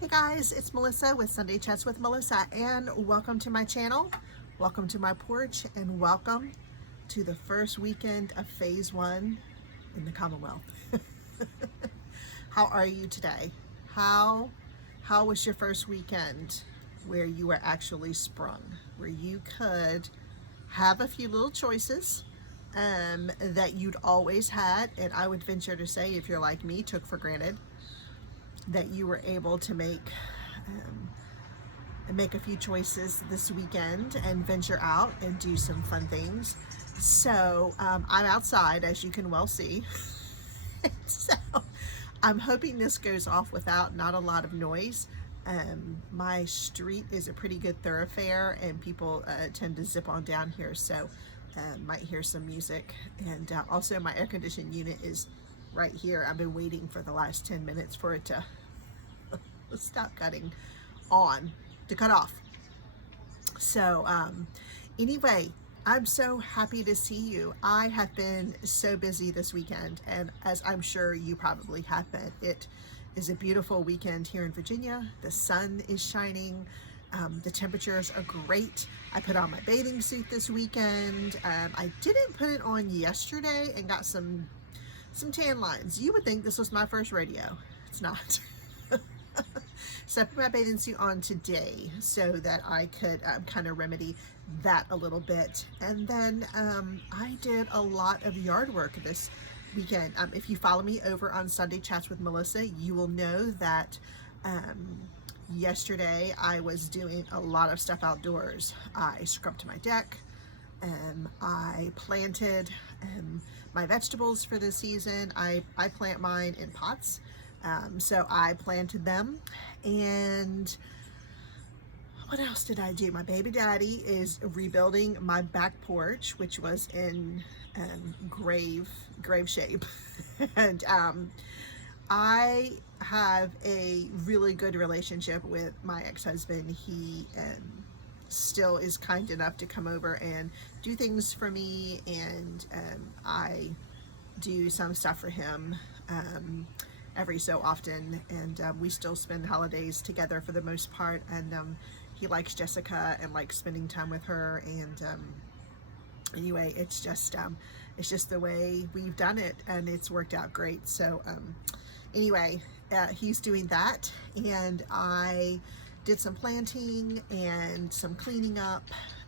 Hey guys, it's Melissa with Sunday Chats with Melissa, and welcome to my channel, welcome to my porch, and welcome to the first weekend of Phase 1 in the Commonwealth. How are you today? How was your first weekend where you were actually sprung, where you could have a few little choices that you'd always had, and I would venture to say, if you're like me, took for granted, that you were able to make a few choices this weekend and venture out and do some fun things. So I'm outside, as you can well see. So I'm hoping this goes off without not a lot of noise. My street is a pretty good thoroughfare, and people tend to zip on down here, so might hear some music. And also my air conditioning unit is right here. I've been waiting for the last 10 minutes for it to stop cutting on, to cut off. So anyway, I'm so happy to see you. I have been so busy this weekend, and as I'm sure you probably have been, it is a beautiful weekend here in Virginia. The sun is shining. The temperatures are great. I put on my bathing suit this weekend. I didn't put it on yesterday and got some tan lines. You would think this was my first rodeo. It's not. So I put my bathing suit on today so that I could kind of remedy that a little bit. And then I did a lot of yard work this weekend. If you follow me over on Sunday Chats with Melissa, you will know that yesterday I was doing a lot of stuff outdoors. I scrubbed my deck. I planted my vegetables for the season. I plant mine in pots. So I planted them, and what else did I do? My baby daddy is rebuilding my back porch, which was in grave shape. And I have a really good relationship with my ex-husband. He still is kind enough to come over and do things for me, and I do some stuff for him every so often, and we still spend holidays together for the most part. And he likes Jessica and likes spending time with her, and anyway, it's just the way we've done it, and it's worked out great. So anyway, he's doing that, and I did some planting and some cleaning up,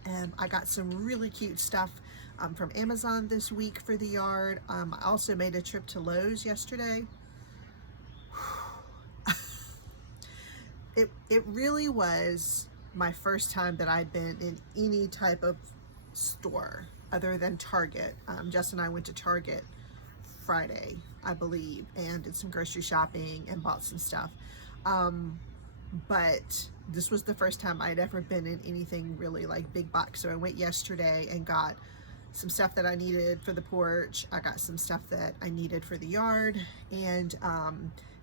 and I got some really cute stuff from Amazon this week for the yard. I also made a trip to Lowe's yesterday. It really was my first time that I'd been in any type of store other than Target. Justin and I went to Target Friday, I believe, and did some grocery shopping and bought some stuff. But this was the first time I'd ever been in anything really like big box. So I went yesterday and got some stuff that I needed for the porch. I got some stuff that I needed for the yard, and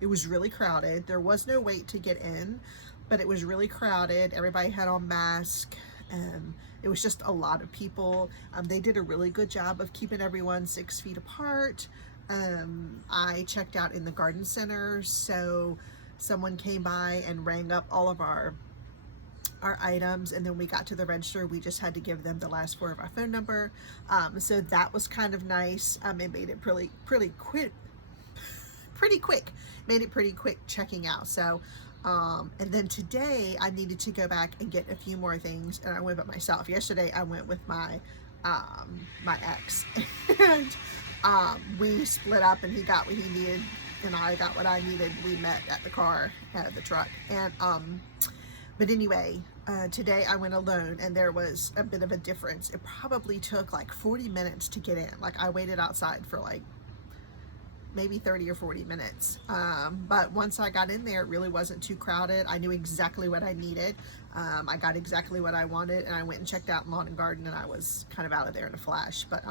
it was really crowded. There was no wait to get in, but it was really crowded. Everybody had on masks. It was just a lot of people. They did a really good job of keeping everyone 6 feet apart. I checked out in the garden center, so someone came by and rang up all of our items, and then we got to the register. We just had to give them the last 4 of our phone number. So that was kind of nice. It made it pretty quick. Made it pretty quick checking out. So and then today I needed to go back and get a few more things, and I went by myself. Yesterday I went with my my ex, and we split up, and he got what he needed and I got what I needed. We met at the truck, and but anyway, today I went alone, and there was a bit of a difference. It probably took like 40 minutes to get in. Like, I waited outside for like maybe 30 or 40 minutes. But once I got in there, it really wasn't too crowded. I knew exactly what I needed. I got exactly what I wanted, and I went and checked out lawn and garden, and I was kind of out of there in a flash. But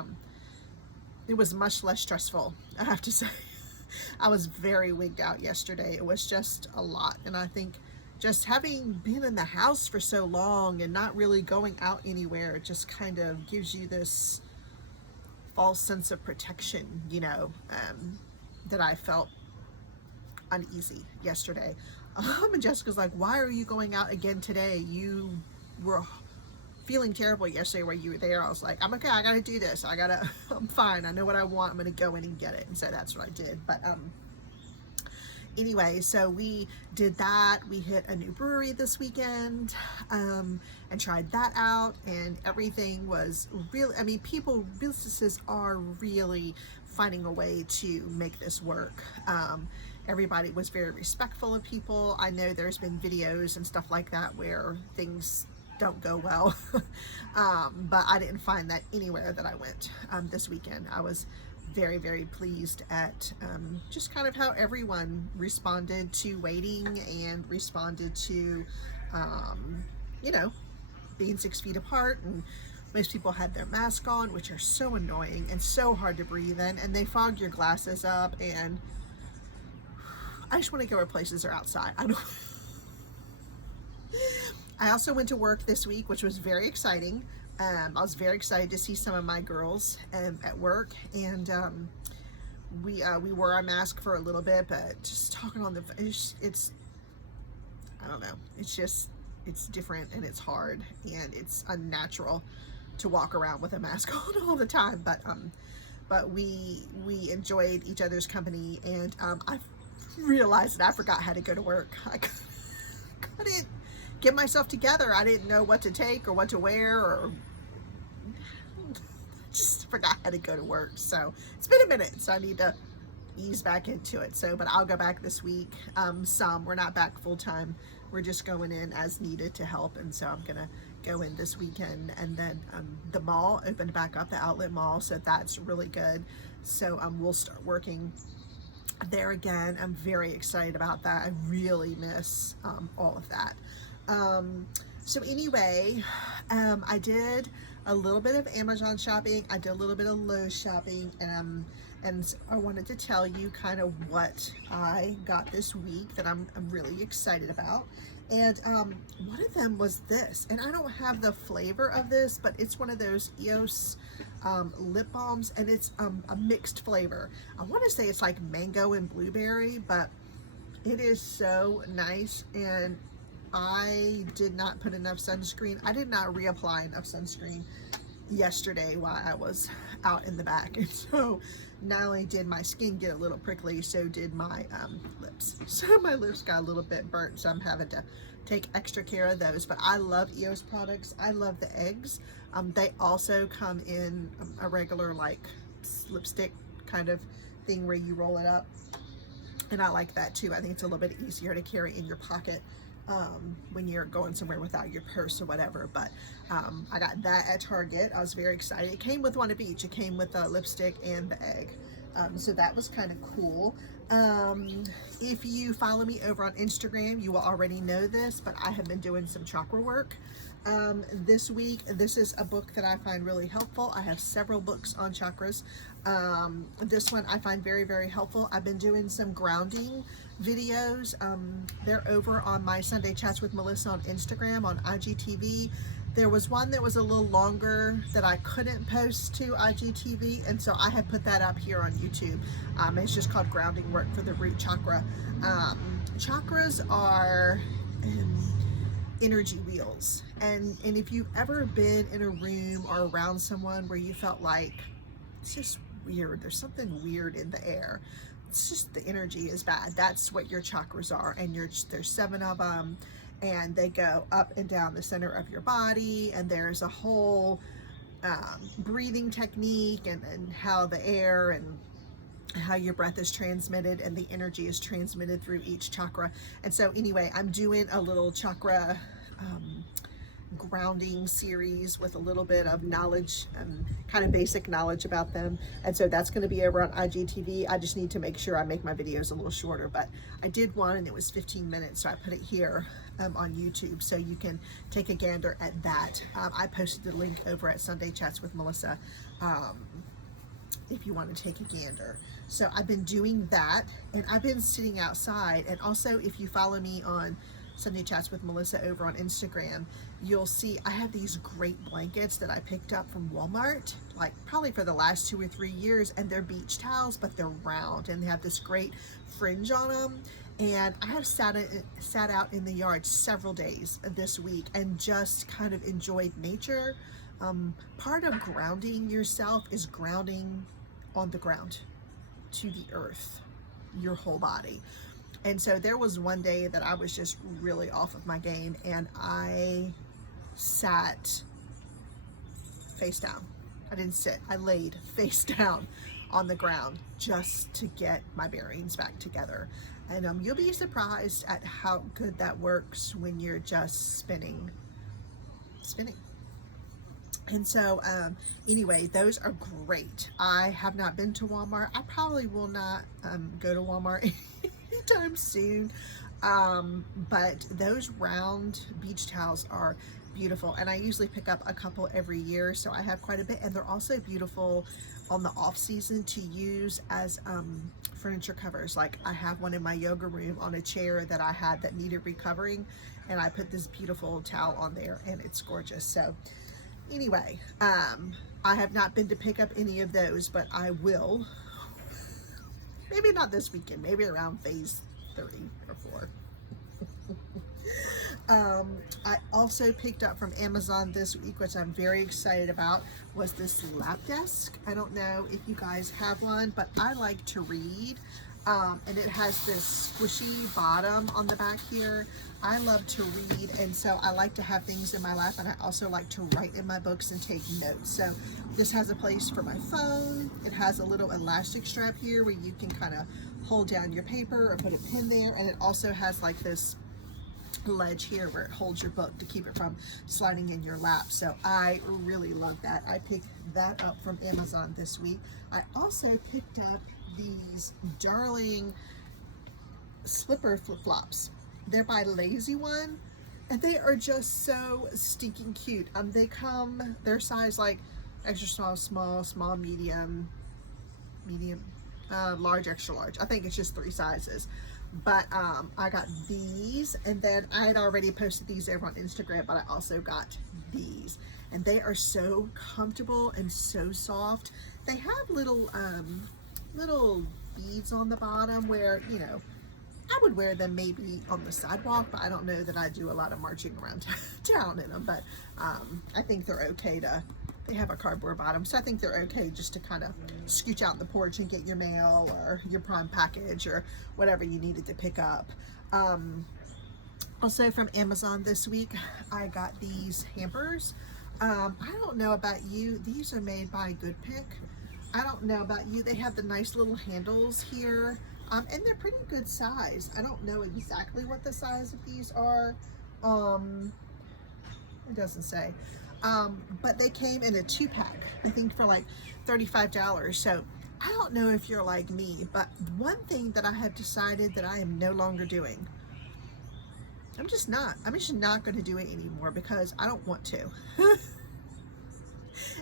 it was much less stressful, I have to say. I was very wigged out yesterday. It was just a lot, and I think just having been in the house for so long and not really going out anywhere, it just kind of gives you this false sense of protection, you know, that I felt uneasy yesterday. And Jessica's like, why are you going out again today? You were feeling terrible yesterday where you were there. I was like, I'm okay, I gotta do this. I'm fine. I know what I want. I'm gonna go in and get it. And so that's what I did. But anyway, so we did that. We hit a new brewery this weekend and tried that out, and everything was really, I mean, businesses are really finding a way to make this work. Everybody was very respectful of people. I know there's been videos and stuff like that where things don't go well, but I didn't find that anywhere that I went this weekend. I was very, very pleased at just kind of how everyone responded to waiting and responded to, you know, being 6 feet apart, and most people had their mask on, which are so annoying and so hard to breathe in, and they fog your glasses up, and I just want to go where places are outside. I also went to work this week, which was very exciting. I was very excited to see some of my girls at work, and we wore our mask for a little bit, but just talking on the it's I don't know, it's different, and it's hard, and it's unnatural to walk around with a mask on all the time, but we enjoyed each other's company, and I realized that I forgot how to go to work. I couldn't get myself together. I didn't know what to take or what to wear, or just forgot how to go to work. So it's been a minute, so I need to ease back into it. So, but I'll go back this week. We're not back full time. We're just going in as needed to help, and so I'm gonna go in this weekend. And then the mall opened back up, the outlet mall, so that's really good. So we'll start working there again. I'm very excited about that. I really miss all of that. So anyway, I did a little bit of Amazon shopping. I did a little bit of Lowe's shopping, and I wanted to tell you kind of what I got this week that I'm really excited about. And one of them was this, and I don't have the flavor of this, but it's one of those EOS lip balms, and it's a mixed flavor. I want to say it's like mango and blueberry, but it is so nice. And I did not put enough sunscreen. I did not reapply enough sunscreen yesterday while I was out in the back, and so not only did my skin get a little prickly, so did my lips. So my lips got a little bit burnt, so I'm having to take extra care of those. But I love EOS products. I love the eggs. They also come in a regular like lipstick kind of thing where you roll it up, and I like that too. I think it's a little bit easier to carry in your pocket when you're going somewhere without your purse or whatever. But I got that at Target. I was very excited. It came with one of each. It came with the lipstick and the egg. So that was kind of cool. If you follow me over on Instagram, you will already know this, but I have been doing some chakra work this week. This is a book that I find really helpful. I have several books on chakras. This one I find very, very helpful. I've been doing some grounding videos. They're over on my Sunday Chats with Melissa on Instagram, on IGTV. There was one that was a little longer that I couldn't post to IGTV, and so I have put that up here on YouTube. It's just called Grounding Work for the Root Chakra. Chakras are energy wheels, and if you've ever been in a room or around someone where you felt like it's just weird, there's something weird in the air, it's just the energy is bad, that's what your chakras are. And there's 7 of them, and they go up and down the center of your body, and there's a whole breathing technique, and how the air and how your breath is transmitted and the energy is transmitted through each chakra. And so anyway, I'm doing a little chakra grounding series with a little bit of knowledge, kind of basic knowledge about them. And so that's going to be over on IGTV. I just need to make sure I make my videos a little shorter, but I did one and it was 15 minutes, so I put it here on YouTube, so you can take a gander at that. I posted the link over at Sunday Chats with Melissa if you want to take a gander. So I've been doing that, and I've been sitting outside. And also, if you follow me on Sunday Chats with Melissa over on Instagram, you'll see I have these great blankets that I picked up from Walmart, like probably for the last 2 or 3 years, and they're beach towels, but they're round and they have this great fringe on them. And I have sat out in the yard several days this week and just kind of enjoyed nature. Part of grounding yourself is grounding on the ground, to the earth, your whole body. And so there was one day that I was just really off of my game, and I sat face down. I didn't sit, I laid face down on the ground just to get my bearings back together. And you'll be surprised at how good that works when you're just spinning. And so anyway, those are great. I have not been to Walmart. I probably will not go to Walmart anytime soon. But those round beach towels are beautiful, and I usually pick up a couple every year, so I have quite a bit. And they're also beautiful on the off season to use as furniture covers. Like I have one in my yoga room on a chair that I had that needed recovering, and I put this beautiful towel on there, and it's gorgeous. So anyway, I have not been to pick up any of those, but I will. Maybe not this weekend, maybe around phase 3 or 4. I also picked up from Amazon this week, which I'm very excited about, was this lap desk. I don't know if you guys have one, but I like to read. And it has this squishy bottom on the back here. I love to read, and so I like to have things in my lap, and I also like to write in my books and take notes. So this has a place for my phone. It has a little elastic strap here where you can kind of hold down your paper or put a pen there, and it also has like this ledge here where it holds your book to keep it from sliding in your lap. So I really love that. I picked that up from Amazon this week. I also picked up these darling slipper flip-flops. They're by Lazy One, and they are just so stinking cute. They come, their size like extra small, medium, large, extra large. I think it's just 3 sizes. But I got these, and then I had already posted these over on Instagram, but I also got these, and they are so comfortable and so soft. They have little beads on the bottom where, you know, I would wear them maybe on the sidewalk, but I don't know that I do a lot of marching around town in them. But I think they're okay to, they have a cardboard bottom, so I think they're okay just to kind of scooch out in the porch and get your mail or your Prime package or whatever you needed to pick up. Also from Amazon this week, I got these hampers. I don't know about you, these are made by Good Pick. I don't know about you, they have the nice little handles here, and they're pretty good size. I don't know exactly what the size of these are. It doesn't say. But they came in a 2-pack, I think for like $35. So I don't know if you're like me, but one thing that I have decided that I am no longer doing, I'm just not going to do it anymore because I don't want to.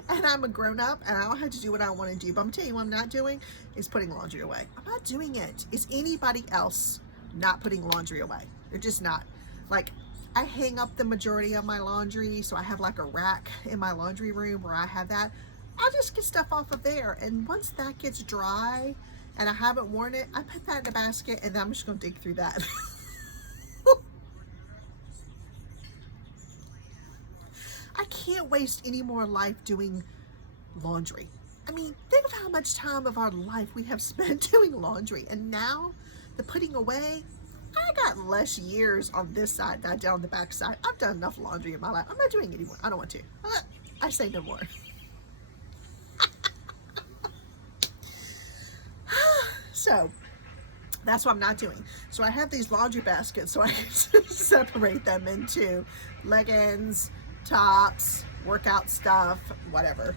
And I'm a grown up and I don't have to do what I want to do. But I'm telling you what I'm not doing is putting laundry away. I'm not doing it. Is anybody else not putting laundry away? They're just not. Like, I hang up the majority of my laundry, so I have like a rack in my laundry room where I have that. I'll just get stuff off of there, and once that gets dry and I haven't worn it, I put that in a basket, and then I'm just gonna dig through that. I can't waste any more life doing laundry. I mean, think of how much time of our life we have spent doing laundry, and now the putting away, I got less years on this side than I did on the back side. I've done enough laundry in my life. I'm not doing it anymore. I don't want to. I say no more. So that's what I'm not doing. So I have these laundry baskets so I can separate them into leggings, tops, workout stuff, whatever.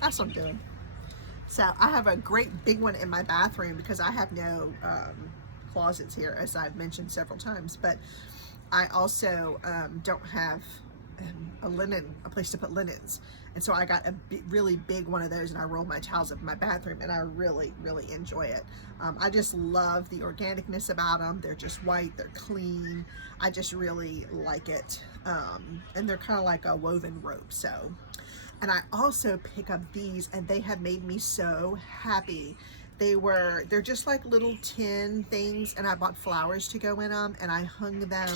That's what I'm doing. So I have a great big one in my bathroom because I have no closets here, as I've mentioned several times, but I also don't have a place to put linens, and so I got a really big one of those, and I roll my towels up in my bathroom, and I really enjoy it. I just love the organicness about them. They're just white, they're clean. I just really like it, and they're kind of like a woven rope. So, and I also pick up these, and they have made me so happy. They're just like little tin things, and I bought flowers to go in them, and I hung them.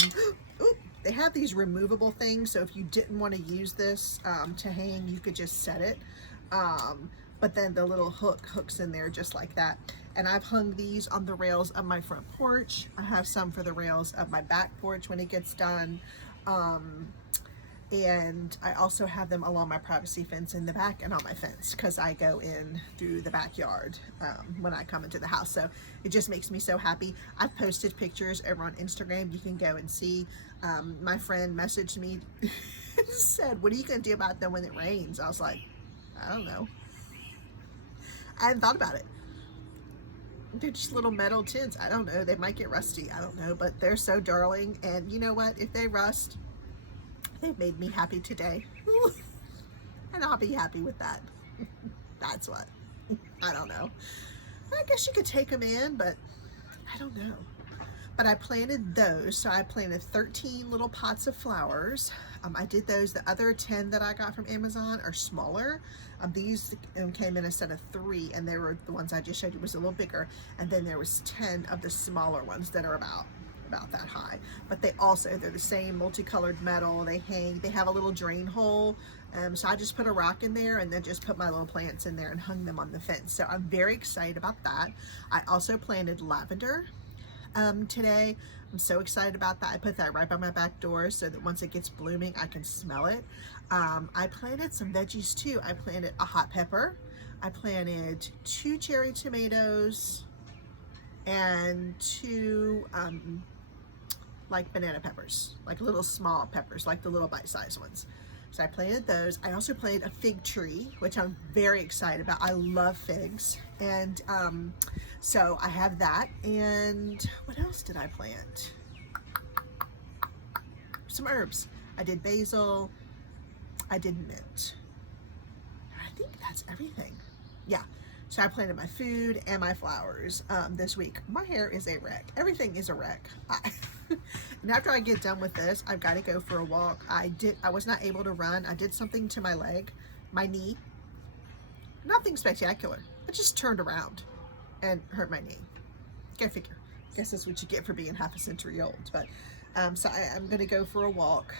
Oop, they have these removable things, so if you didn't want to use this to hang, you could just set it. But then the little hooks in there just like that. And I've hung these on the rails of my front porch. I have some for the rails of my back porch when it gets done. And I also have them along my privacy fence in the back and on my fence, because I go in through the backyard when I come into the house. So it just makes me so happy. I've posted pictures over on Instagram. You can go and see. My friend messaged me said, what are you going to do about them when it rains? I was like, I don't know. I hadn't thought about it. They're just little metal tins. I don't know. They might get rusty. I don't know. But they're so darling. And you know what? If they rust, they've made me happy today. And I'll be happy with that. That's what. I don't know. I guess you could take them in, but I don't know. But I planted those. So I planted 13 little pots of flowers. I did those. The other 10 that I got from Amazon are smaller. These came in a set of 3, and they were the ones I just showed you was a little bigger. And then there was 10 of the smaller ones that are about that high. But they're the same multicolored metal. They hang. They have a little drain hole. So I just put a rock in there and then just put my little plants in there and hung them on the fence. So I'm very excited about that. I also planted lavender today. I'm so excited about that. I put that right by my back door so that once it gets blooming, I can smell it. I planted some veggies too. I planted a hot pepper. I planted 2 cherry tomatoes and 2 like banana peppers, like little small peppers, like the little bite-sized ones. So I planted those. I also planted a fig tree, which I'm very excited about. I love figs. And so I have that. And what else did I plant? Some herbs. I did basil. I did mint. I think that's everything. Yeah. So I planted my food and my flowers this week. My hair is a wreck. Everything is a wreck. And after I get done with this, I've got to go for a walk. I was not able to run. I did something to my leg, my knee. Nothing spectacular. I just turned around and hurt my knee. Go figure. Guess that's what you get for being half a century old. But so I'm going to go for a walk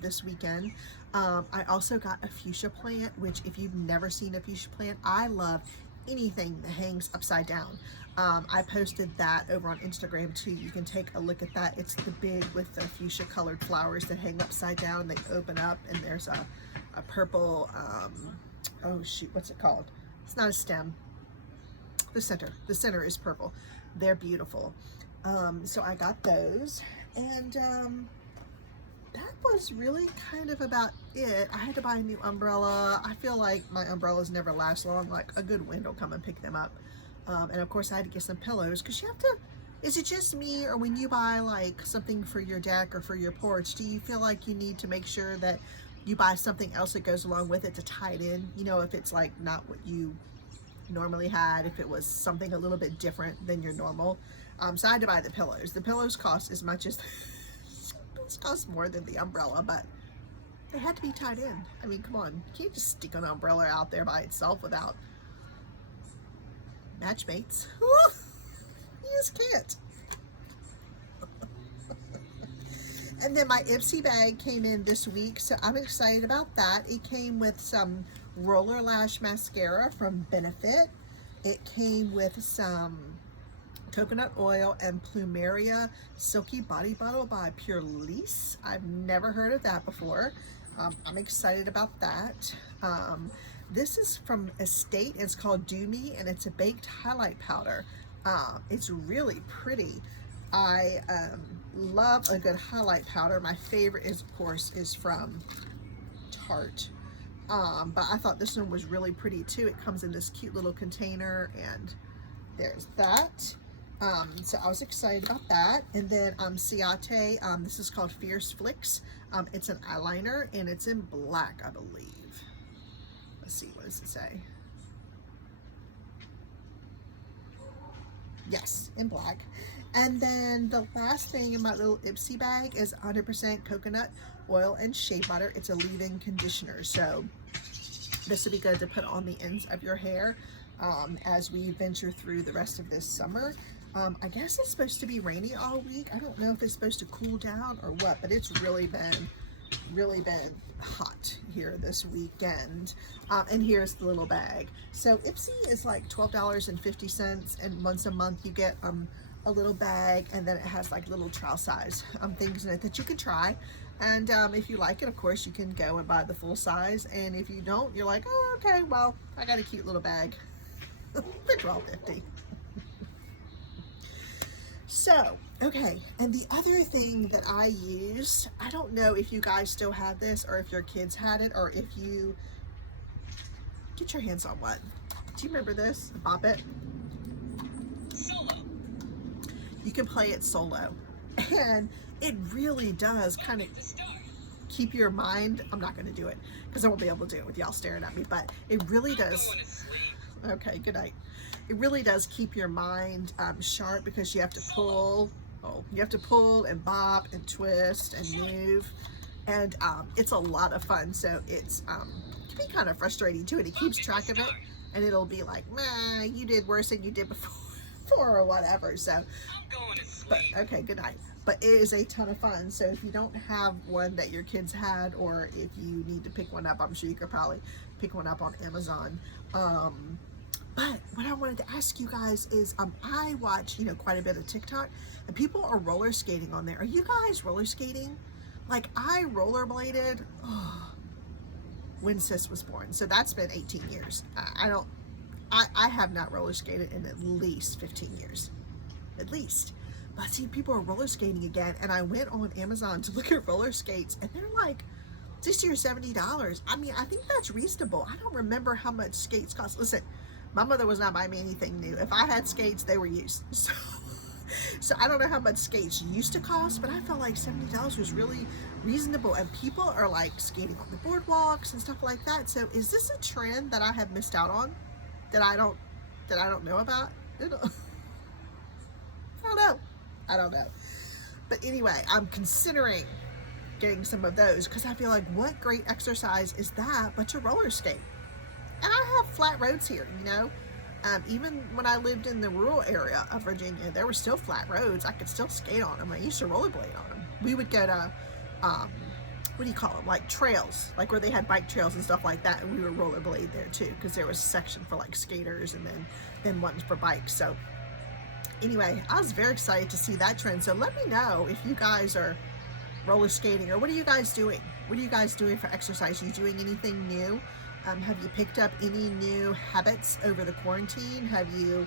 this weekend. I also got a fuchsia plant, which if you've never seen a fuchsia plant, I love anything that hangs upside down. I posted that over on Instagram too. You can take a look at that. It's the big with the fuchsia colored flowers that hang upside down. They open up and there's a purple, oh shoot, what's it called? It's not a stem. The center is purple. They're beautiful. So I got those, and that was really kind of about it. I had to buy a new umbrella. I feel like my umbrellas never last long. Like a good wind will come and pick them up. And of course I had to get some pillows, because you have to, is it just me, or when you buy like something for your deck or for your porch, do you feel like you need to make sure that you buy something else that goes along with it to tie it in? You know, if it's like not what you normally had, if it was something a little bit different than your normal. So I had to buy the pillows. The pillows cost as much as, this cost more than the umbrella, but they had to be tied in. I mean, come on, you can't just stick an umbrella out there by itself without matchmates. You just can't. And then my Ipsy bag came in this week, so I'm excited about that. It came with some Roller Lash mascara from Benefit. It came with some coconut oil and Plumeria Silky Body Bottle by Purlisse. I've never heard of that before. I'm excited about that. This is from Estate. It's called Do Me, and it's a baked highlight powder. It's really pretty. I love a good highlight powder. My favorite is, of course, is from Tarte. But I thought this one was really pretty too. It comes in this cute little container, and there's that. So I was excited about that. And then Ciate, this is called Fierce Flicks. It's an eyeliner, and it's in black, I believe. Let's see, what does it say? Yes, in black. And then the last thing in my little Ipsy bag is 100% coconut oil and shea butter. It's a leave-in conditioner, so this would be good to put on the ends of your hair. as we venture through the rest of this summer. I guess it's supposed to be rainy all week. I don't know if it's supposed to cool down or what, but it's really been hot here this weekend. And here's the little bag. So Ipsy is like $12.50, and once a month you get a little bag, and then it has like little trial size things in it that you can try. And if you like it, of course, you can go and buy the full size. And if you don't, you're like, oh, okay, well, I got a cute little bag for $12.50. So, okay, and the other thing that I used, I don't know if you guys still have this, or if your kids had it, or if you get your hands on one. Do you remember this? Bop It. Solo. You can play it solo, and it really does kind of keep your mind. I'm not going to do it because I won't be able to do it with y'all staring at me, but it really does. Okay, good night. It really does keep your mind sharp, because you have to pull. You have to pull and bop and twist and move, and it's a lot of fun. So it's it can be kind of frustrating too, and it keeps track of it, and it'll be like, "Meh, you did worse than you did before or whatever." So, but okay, good night. But it is a ton of fun. So if you don't have one that your kids had, or if you need to pick one up, I'm sure you could probably pick one up on Amazon. But what I wanted to ask you guys is, I watch, quite a bit of TikTok, and people are roller skating on there. Are you guys roller skating? Like, I rollerbladed when Sis was born. So that's been 18 years. I have not roller skated in at least 15 years. At least. But I see people are roller skating again, and I went on Amazon to look at roller skates, and they're like $60 or $70. I mean, I think that's reasonable. I don't remember how much skates cost. Listen, my mother was not buying me anything new. If I had skates, they were used. So I don't know how much skates used to cost, but I felt like $70 was really reasonable. And people are like skating on the boardwalks and stuff like that. So is this a trend that I have missed out on? That I don't know about? I don't know. But anyway, I'm considering getting some of those, because I feel like, what great exercise is that but to roller skate? And I have flat roads here, even when I lived in the rural area of Virginia, there were still flat roads. I could still skate on them. I used to rollerblade on them. We would go to, what do you call them? Like trails, like where they had bike trails and stuff like that. And we would rollerblade there too, because there was a section for like skaters, and then ones for bikes. So anyway, I was very excited to see that trend. So let me know if you guys are roller skating, or what are you guys doing? What are you guys doing for exercise? Are you doing anything new? Have you picked up any new habits over the quarantine? Have you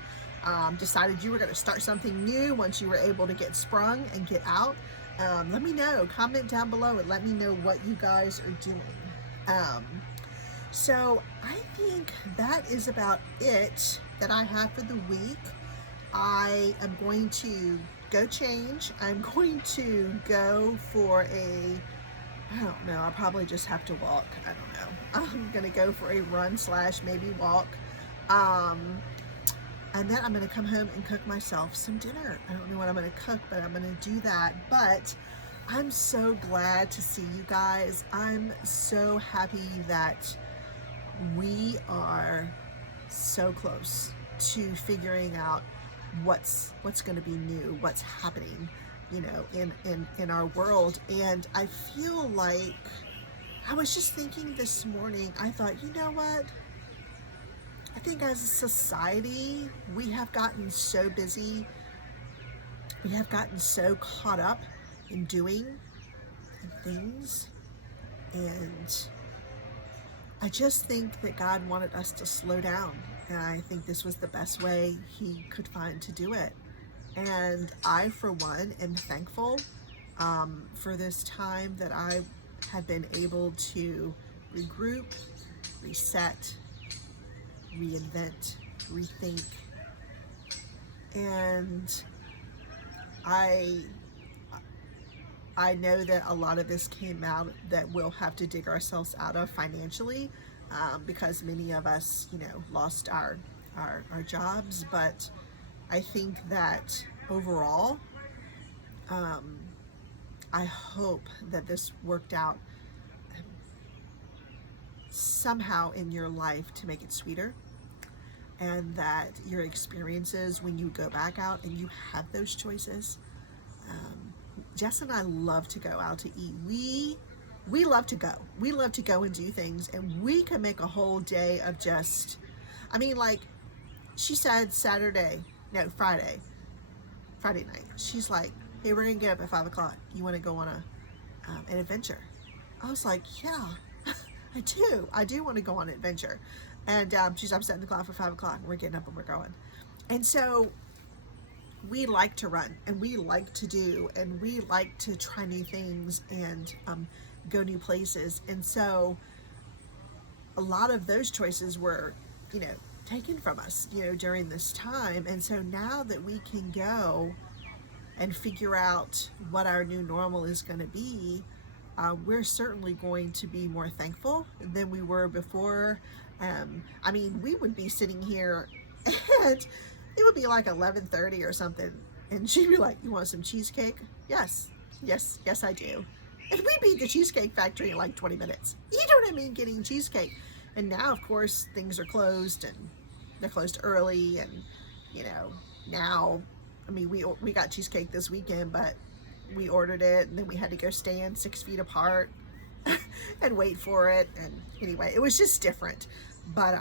decided you were going to start something new once you were able to get sprung and get out? Let me know. Comment down below and let me know what you guys are doing. So I think that is about it that I have for the week. I am going to go change. I'm going to go for I don't know, I'll probably just have to walk. I don't know. I'm gonna go for a run / maybe walk. And then I'm gonna come home and cook myself some dinner. I don't know what I'm gonna cook, but I'm gonna do that. But I'm so glad to see you guys. I'm so happy that we are so close to figuring out what's gonna be new, what's happening, in our world. And I feel like, I was just thinking this morning, I thought, you know what? I think as a society, we have gotten so busy. We have gotten so caught up in doing things. And I just think that God wanted us to slow down. And I think this was the best way He could find to do it. And I, for one, am thankful for this time that I have been able to regroup, reset, reinvent, rethink. And I know that a lot of this came out that we'll have to dig ourselves out of financially, because many of us, lost our jobs. But I think that overall, I hope that this worked out somehow in your life to make it sweeter. and that your experiences when you go back out and you have those choices. Jess and I love to go out to eat. We love to go. We love to go and do things, and we can make a whole day of just, I mean, like she said Friday night. She's like, hey, we're gonna get up at 5 o'clock. You want to go on an adventure? I was like, yeah, I do want to go on an adventure. And she's up setting the clock for 5 o'clock, and we're getting up and we're going. And so we like to run, and we like to do, and we like to try new things and go new places. And so a lot of those choices were, taken from us, during this time. And so now that we can go and figure out what our new normal is going to be, we're certainly going to be more thankful than we were before. I mean, we would be sitting here and it would be like 11:30 or something, and she'd be like, you want some cheesecake? Yes, I do. And we beat the Cheesecake Factory in like 20 minutes. You know what I mean, getting cheesecake. And now, of course, things are closed, and they're closed early, and, now, I mean, we got cheesecake this weekend, but we ordered it, and then we had to go stand 6 feet apart and wait for it. And anyway, it was just different. But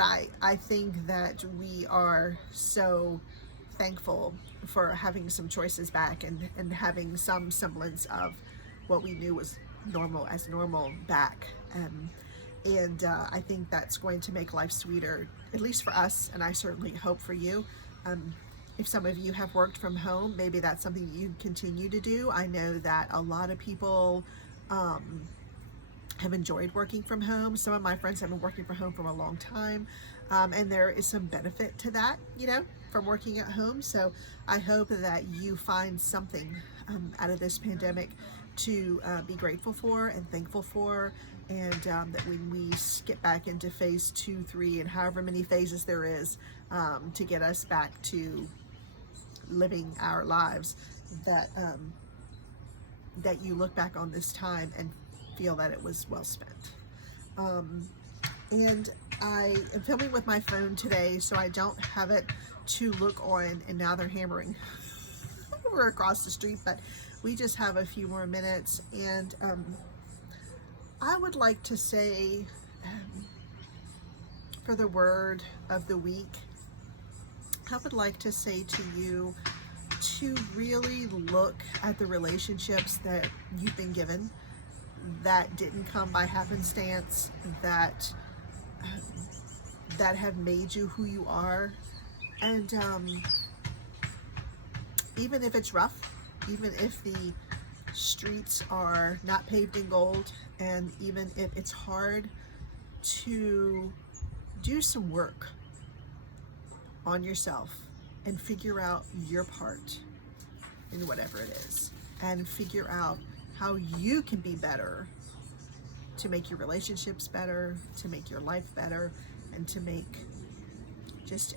I think that we are so thankful for having some choices back, and having some semblance of what we knew was normal back. And I think that's going to make life sweeter, at least for us, and I certainly hope for you. If some of you have worked from home, maybe that's something you continue to do. I know that a lot of people have enjoyed working from home. Some of my friends have been working from home for a long time, and there is some benefit to that, from working at home. So I hope that you find something out of this pandemic to be grateful for and thankful for, and that when we get back into phase 2, 3, and however many phases there is to get us back to living our lives, that you look back on this time and feel that it was well spent. And I am filming with my phone today, so I don't have it to look on, and now they're hammering over across the street, but we just have a few more minutes. And I would like to say, for the word of the week, I would like to say to you to really look at the relationships that you've been given, that didn't come by happenstance, that have made you who you are. And even if it's rough, even if the streets are not paved in gold, and even if it's hard, to do some work on yourself and figure out your part in whatever it is, and figure out how you can be better to make your relationships better, to make your life better, and to make just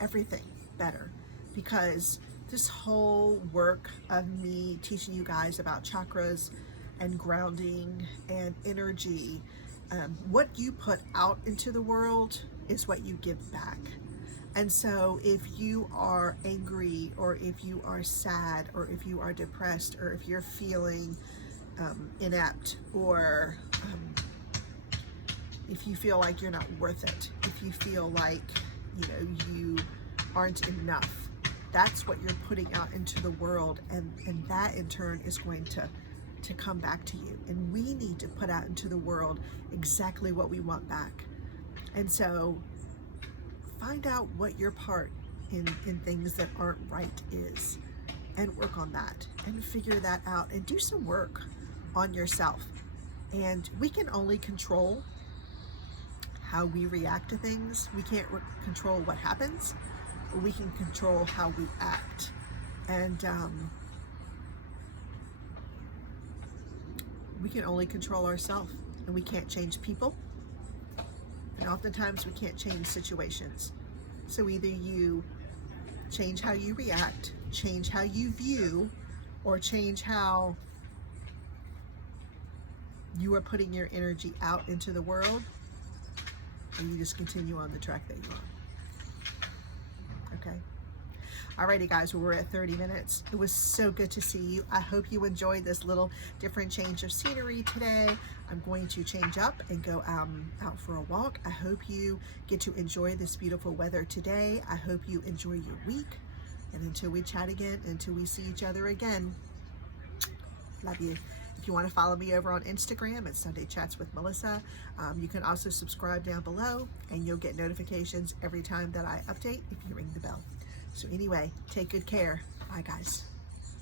everything better. Because this whole work of me teaching you guys about chakras and grounding and energy, what you put out into the world is what you give back. And so if you are angry, or if you are sad, or if you are depressed, or if you're feeling inept, or if you feel like you're not worth it, if you feel like you aren't enough, that's what you're putting out into the world, and that in turn is going to come back to you. And we need to put out into the world exactly what we want back. And so find out what your part in things that aren't right is, and work on that, and figure that out, and do some work on yourself. And we can only control how we react to things. We can't control what happens, but we can control how we act. And we can only control ourselves, and we can't change people, and oftentimes we can't change situations. So either you change how you react, change how you view, or change how you are putting your energy out into the world, or you just continue on the track that you're on. Okay. Alrighty guys, well, we're at 30 minutes. It was so good to see you. I hope you enjoyed this little different change of scenery today. I'm going to change up and go out for a walk. I hope you get to enjoy this beautiful weather today. I hope you enjoy your week. And until we chat again, until we see each other again, love you. If you want to follow me over on Instagram, it's Sunday Chats with Melissa. You can also subscribe down below and you'll get notifications every time that I update if you ring the bell. So anyway, take good care. Bye guys.